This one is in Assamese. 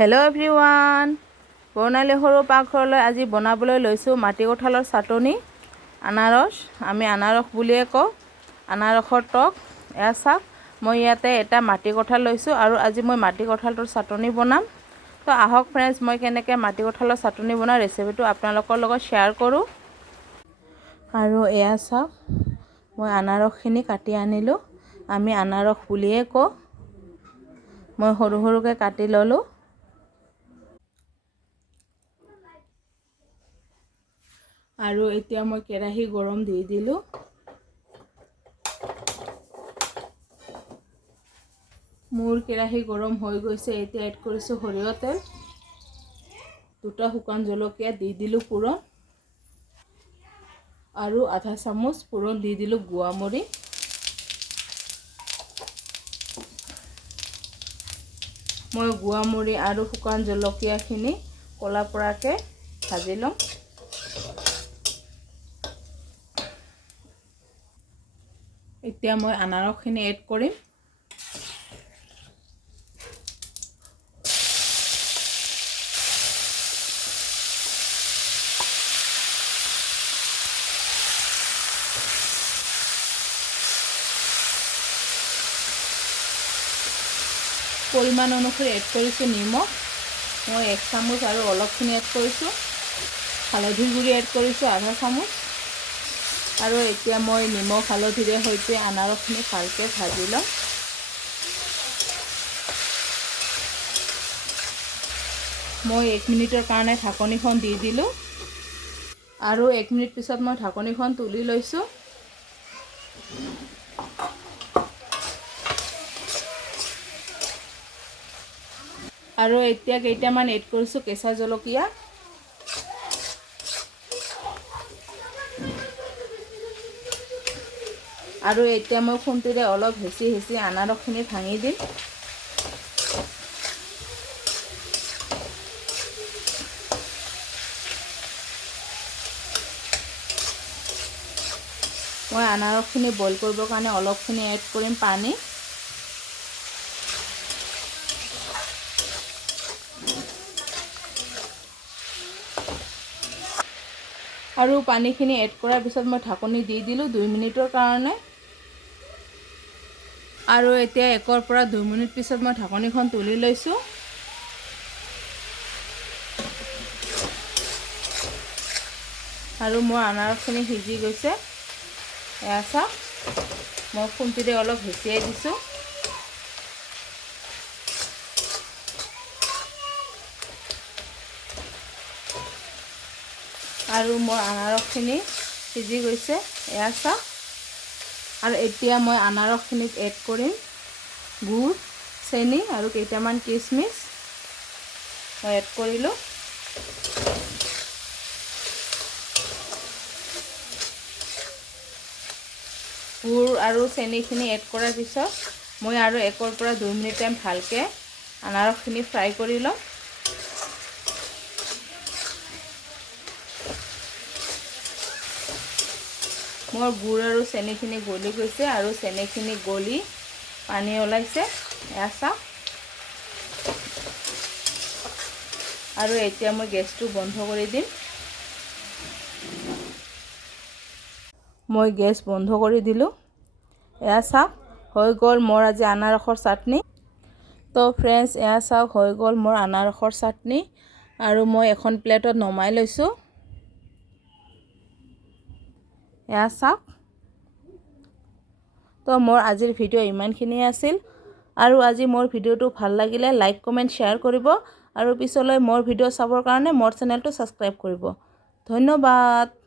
হেল্ল' এভৰিৱান, বৰ্ণালী সৰু পাকঘৰলৈ আজি বনাবলৈ লৈছোঁ মাটি কঁঠালৰ চাটনি, আনাৰস। আমি আনাৰস বুলিয়ে কওঁ, আনাৰসৰ টক। এয়া চাওক, মই ইয়াতে এটা মাটি কঁঠাল লৈছোঁ আৰু আজি মই মাটি কঁঠালটোৰ চাটনি বনাম। তো আহক ফ্ৰেণ্ডছ, মই কেনেকৈ মাটি কঁঠালৰ চাটনি বনাওঁ ৰেচিপিটো আপোনালোকৰ লগত শ্বেয়াৰ কৰোঁ। আৰু এয়া চাওক, মই আনাৰসখিনি কাটি আনিলোঁ। আমি আনাৰস বুলিয়ে কওঁ। মই সৰু সৰুকৈ কাটি ল'লোঁ। আৰু এতিয়া মই কেৰাহী গৰম দি দিলোঁ। মোৰ কেৰাহী গৰম হৈ গৈছে। এতিয়া এড কৰিছোঁ সৰিয়হ তেল, 2টা শুকান জলকীয়া দি দিলোঁ পুৰণ, আৰু আধা চামুচ পুৰণ দি দিলোঁ গুৱামৰি। মই গুৱামৰি আৰু শুকান জলকীয়াখিনি ক'লা পৰাকৈ ভাজি ল'ম। এতিয়া মই আনাৰসখিনি এড কৰিম। পৰিমাণ অনুসৰি এড কৰিছোঁ নিমখ। মই 1 চামুচ আৰু অলপখিনি এড কৰিছোঁ। হালধিৰ গুড়ি এড কৰিছোঁ আধা চামুচ। আৰু এতিয়া মই নিমখ হালধিৰে সৈতে আনাৰসখিনি ভালকৈ ভাজি ল'ম। মই 1 মিনিটৰ কাৰণে ঢাকনিখন দি দিলোঁ। আৰু 1 মিনিট পিছত মই ঢাকনিখন তুলি লৈছোঁ। আৰু এতিয়া কেইটামান এড কৰিছোঁ কেঁচা জলকীয়া। আৰু এতিয়া মই খুন্তিৰে অলপ হেঁচি আনাৰসখিনি ভাঙি দিম। মই আনাৰসখিনি বইল কৰিবৰ কাৰণে অলপখিনি এড কৰিম পানী। আৰু পানীখিনি এড কৰাৰ পিছত মই ঢাকনি দি দিলোঁ 2 মিনিটৰ কাৰণে। আৰু এতিয়া 1 পৰা 2 মিনিট পিছত মই ঢাকনিখন তুলি লৈছোঁ। আৰু মোৰ আনাৰসখিনি সিজি গৈছে। এয়া চাওক, মই খুন্তিৰে অলপ হেঁচিয়াই দিছোঁ। আৰু মোৰ আনাৰসখিনি সিজি গৈছে। এয়া চাওক। আৰু এতিয়া মই আনাৰসখিনিত এড কৰিম গুড়, চেনি আৰু কেইটামান কিচমিচ। মই এড কৰিলোঁ। গুড় আৰু চেনিখিনি এড কৰাৰ পিছত মই আৰু 1 পৰা 2 মিনিট টাইম ভালকৈ আনাৰসখিনি ফ্ৰাই কৰি ল'ম। মোৰ গুড় আৰু চেনিখিনি গলি গৈছে আৰু চেনিখিনি গলি পানী ওলাইছে। এয়া চাওক। আৰু এতিয়া মই গেছটো বন্ধ কৰি দিম। মই গেছ বন্ধ কৰি দিলোঁ। এয়া চাওক, হৈ গ'ল মোৰ আজি আনাৰসৰ চাটনি। তো ফ্ৰেণ্ডছ, এয়া চাওক, হৈ গ'ল মোৰ আনাৰসৰ চাটনি। আৰু মই এখন প্লেটত নমাই লৈছোঁ। এয়া চাওক। তো মোৰ আজিৰ ভিডিঅ' ইমানখিনিয়ে আছিল। আৰু আজি মোৰ ভিডিঅ'টো ভাল লাগিলে লাইক, কমেণ্ট, শ্বেয়াৰ কৰিব। আৰু পিছলৈ মোৰ ভিডিঅ' চাবৰ কাৰণে মোৰ চেনেলটো ছাবস্ক্ৰাইব কৰিব। ধন্যবাদ।